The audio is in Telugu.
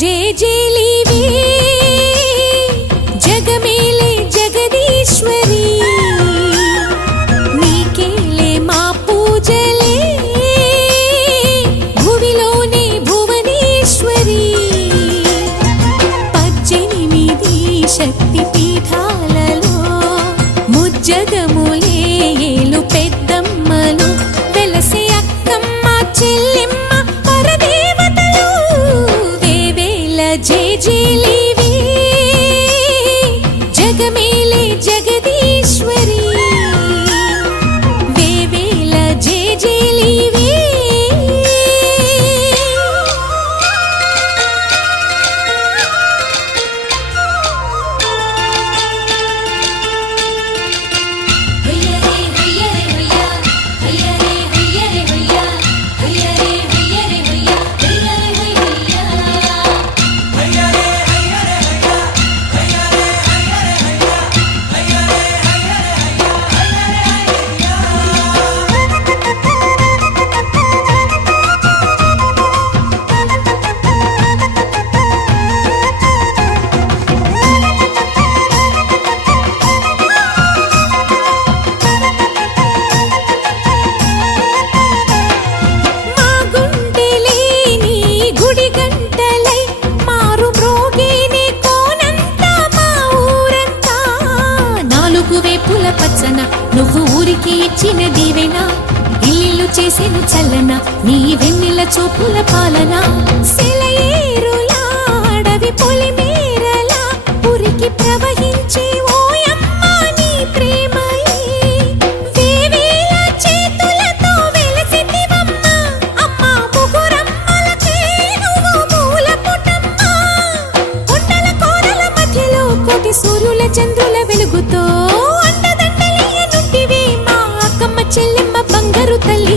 జేజేలివే జగమేలే జగదీశ్వరి నీకేలే మా పూజలే భువిలోనే భువనేశ్వరి 18 శక్తి పీఠాలలో ముజ్జగములే ఏలు పెద్దమ్మలు వెలసే అక్కమ్మ చెల్లెమ్మ పరదేవతలు వేవేల జేజేలివే జగమేలే జగదీశ్వరి వేవేల జేజేలివే పచ్చన నువ్వు ఊరికి ఇచ్చిన దీవెన ఇల్లు చేసేను చల్లన నీ వెన్నెల చూపుల పాలన సెలయేరులా అడవి పొలిమేరలా ఊరికి ప్రవహించే ఓయమ్మ నీ ప్రేమయే వేవేల చేతులతో వెలసితివమ్మ అమ్మ ముగురమ్మలకే నువ్వు మూల పుటమ్మ కొండల కోరల మధ్యలో కోటి సూర్యుల చంద్రుల వెలుగుతో చెల్లెమ్మ బంగారు తల్లి